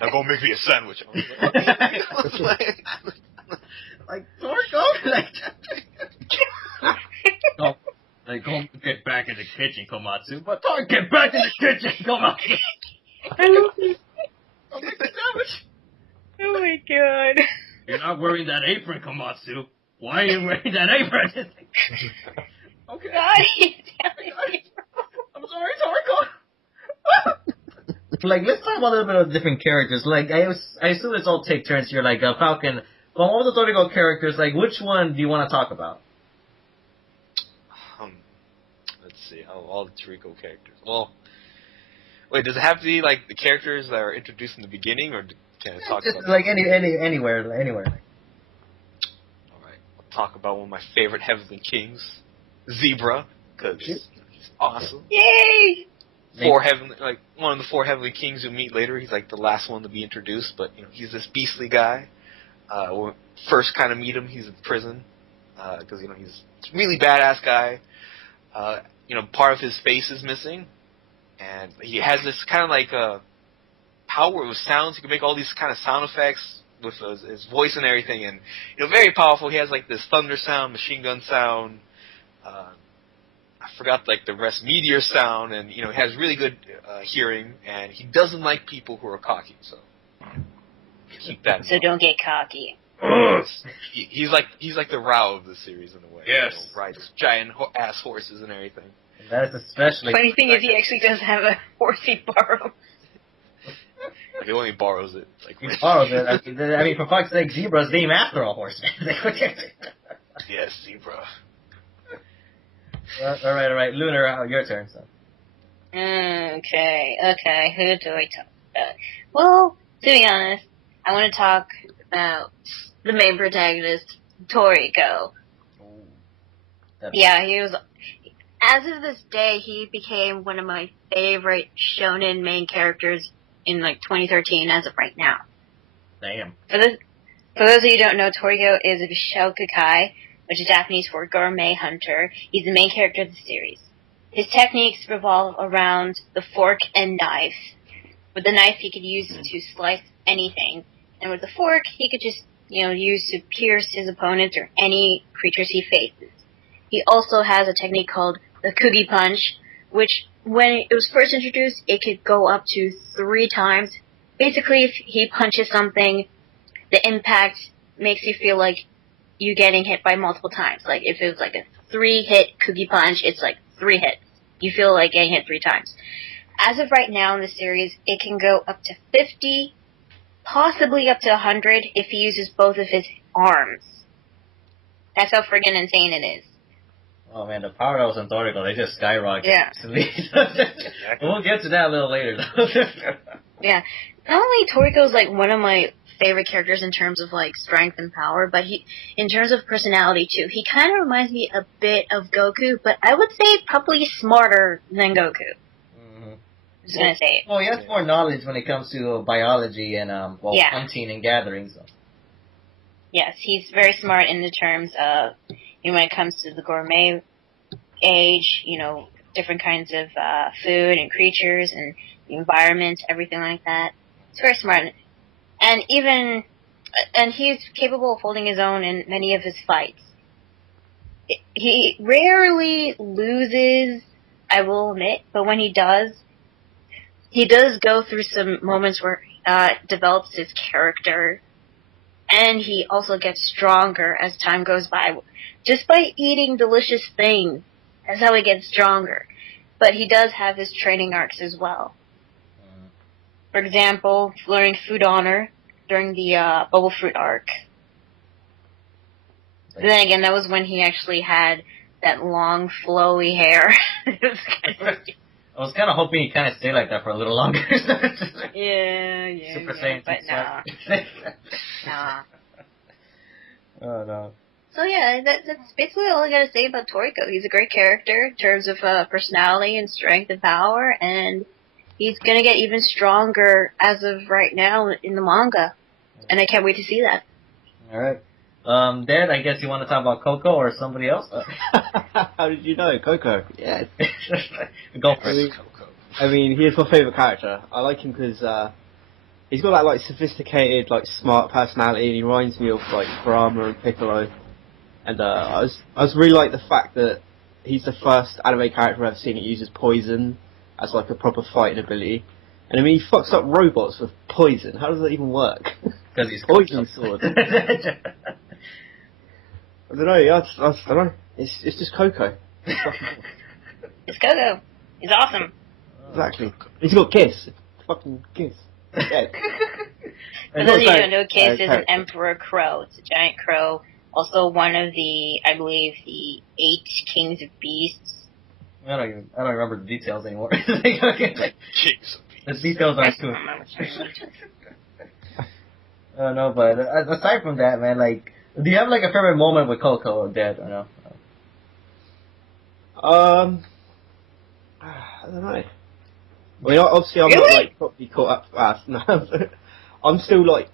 Now go make me a sandwich. Like, Toriko? Like, go get back in the kitchen, Komatsu. But don't get back in the kitchen, Komatsu. I love it. I'll make the sandwich. Oh my god. You're not wearing that apron, Komatsu. Why are you wearing that apron? Okay. God, he's telling me. I'm sorry, Toriko. Like, let's talk about a little bit of different characters. Like, I assume it's all take turns here. Like, Falcon, from all the Toriko characters, like, which one do you want to talk about? Let's see. All the Toriko characters. Well, wait, does it have to be, like, the characters that are introduced in the beginning, or can I talk Just, about... like, anywhere. Alright. I'll talk about one of my favorite Heavenly Kings, Zebra, because he's awesome. Yay! One of the 4 Heavenly Kings you'll meet later. He's, like, the last one to be introduced, but, he's this beastly guy. When we first kind of meet him, he's in prison, because, he's a really badass guy. Part of his face is missing, and he has this kind of like power with sounds. He can make all these kind of sound effects with his voice and everything, and very powerful. He has like this thunder sound, machine gun sound. I forgot like the rest, meteor sound, and he has really good hearing, and he doesn't like people who are cocky. So keep that in mind. So don't get cocky. He's like the Rao of the series in a way. Yes. Rides giant ass horses and everything. That is especially... Funny thing is, he actually does have a horse he borrows. He only borrows it. Like, He borrows it. I mean, for fuck's sake, Zebra's named after a horse. yes, Zebra. All right. Lunar, your turn. So. Okay. Who do I talk about? Well, to be honest, I want to talk about the main protagonist, Toriko. Yeah, he was... As of this day, he became one of my favorite shonen main characters in, 2013 as of right now. Damn. For those of you who don't know, Toriko is a Bishokukai, which is Japanese for gourmet hunter. He's the main character of the series. His techniques revolve around the fork and knife. With the knife, he could use to slice anything. And with the fork, he could just, use to pierce his opponents or any creatures he faces. He also has a technique called the Kugi Punch, which, when it was first introduced, it could go up to 3 times. Basically, if he punches something, the impact makes you feel like you getting hit by multiple times. Like, if it was like a 3-hit Kugi Punch, it's like 3 hits. You feel like getting hit 3 times. As of right now in the series, it can go up to 50, possibly up to 100 if he uses both of his arms. That's how friggin' insane it is. Oh man, the power levels in Toriko, they just skyrocket. Yeah. We'll get to that a little later, though. Yeah. Not only Toriko's one of my favorite characters in terms of strength and power, but in terms of personality too. He kind of reminds me a bit of Goku, but I would say probably smarter than Goku. Mm-hmm. I'm just gonna say it. Well, he has more knowledge when it comes to biology and hunting and gathering. So. Yes, he's very smart in the terms of when it comes to the gourmet age, different kinds of food and creatures and the environment, everything like that. He's very smart. And he's capable of holding his own in many of his fights. He rarely loses, I will admit, but when he does go through some moments where develops his character, and he also gets stronger as time goes by. Just by eating delicious things, that's how he gets stronger. But he does have his training arcs as well. For example, learning food honor during the bubble fruit arc. But then again, that was when he actually had that long, flowy hair. I was kind of hoping he'd kind of stay like that for a little longer. yeah. Super Saiyan. But nah. Nah. Oh, no. So yeah, that's basically all I gotta say about Toriko. He's a great character in terms of personality and strength and power, and he's gonna get even stronger as of right now in the manga. And I can't wait to see that. Alright. Dad, I guess you want to talk about Coco or somebody else? How did you know? Coco. Yeah. Go for it. Coco. I mean, he is my favourite character. I like him because he's got that like sophisticated, like smart personality, and he reminds me of like Brahma and Piccolo. And I was really like the fact that he's the first anime character I've ever seen that uses poison as like a proper fighting ability. And I mean, he fucks up robots with poison. How does that even work? Because he's poison sword. I don't know. I don't know. It's just Coco. It's fucking cool. It's Coco. He's awesome. Exactly. He's got Kiss. Fucking Kiss. Yeah. For those of you who don't know, Kiss is an emperor crow. It's a giant crow. Also one of the, I believe, the 8 kings of beasts. I don't remember the details anymore. The details aren't too. I don't know, but aside from that, man, like, do you have like a favorite moment with Coco or Dead or no? I don't know. I mean, obviously, I'm not like properly caught up fast. No, I'm still like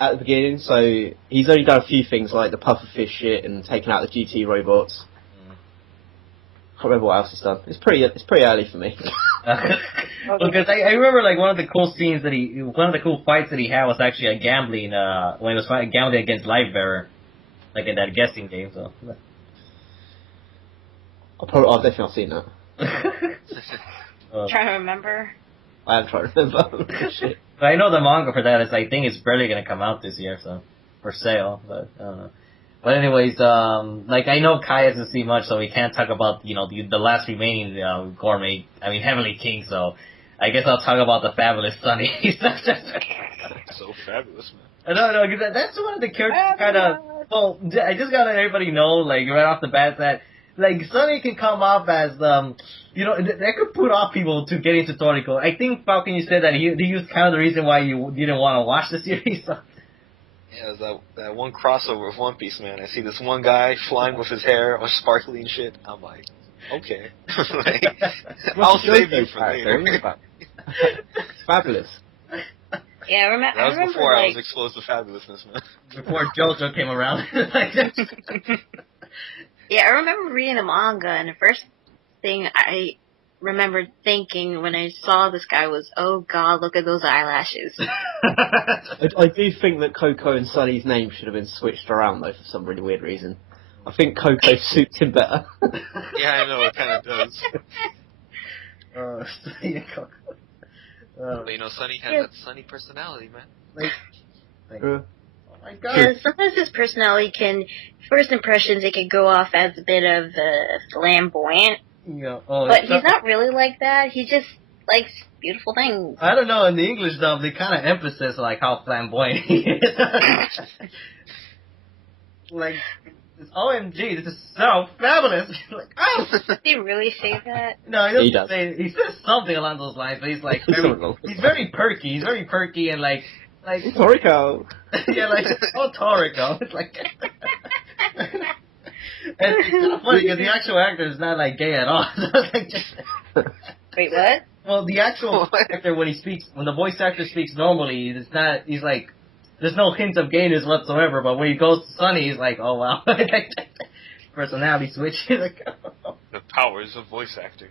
at the beginning, so he's only done a few things like the pufferfish shit and taking out the GT robots. Can't remember what else he's done. It's pretty early for me. Because I remember like one of the cool fights that he had was actually a gambling when he was gambling against Lifebearer, like in that guessing game. So I've definitely not seen that. Trying to remember. I am trying to remember. Shit. But I know the manga for that is I think it's barely gonna come out this year, so for sale. But I don't know. But anyways, like I know Kai hasn't seen much, so we can't talk about the last remaining gourmet. I mean Heavenly King. So I guess I'll talk about the fabulous Sunny. So fabulous, man. I don't know, cause that's one of the characters kind of. Well, I just gotta let everybody know, like right off the bat, that like Sunny can come off as that could put off people to get into Toriko. I think Falcon, you said that he was kind of the reason why you didn't want to watch the series. So. Yeah, that one crossover with One Piece, man. I see this one guy flying with his hair all sparkly and shit. I'm like, okay. Like, I'll save you for later. It's fabulous. Yeah, I remember. That was before I was exposed to fabulousness, man. Before JoJo came around. Yeah, I remember reading the manga, and the first thing I remembered thinking when I saw this guy was, oh god, look at those eyelashes. I do think that Coco and Sunny's name should have been switched around, though, for some really weird reason. I think Coco suits him better. Yeah, I know, it kind of does. Sunny and Coco. But Sunny has that Sunny personality, man. Oh my god. Yeah, sometimes his personality can, first impressions, it can go off as a bit of flamboyant. Yeah. But he's not really like that. He just likes beautiful things. I don't know. In the English dub, they kind of emphasize like how flamboyant he is. Like, OMG, this is so fabulous. Like, oh. Did he really say that? No, he doesn't say. He says something along those lines, but he's like he's very perky. He's very perky and like Toriko. Yeah, like Toriko. It's like. And it's kind of funny because the actual actor is not like gay at all. Wait, what? Well, the actual actor when the voice actor speaks normally, it's not. He's like, there's no hint of gayness whatsoever. But when he goes to Sunny, he's like, oh wow, personality switch. Like, the powers of voice acting.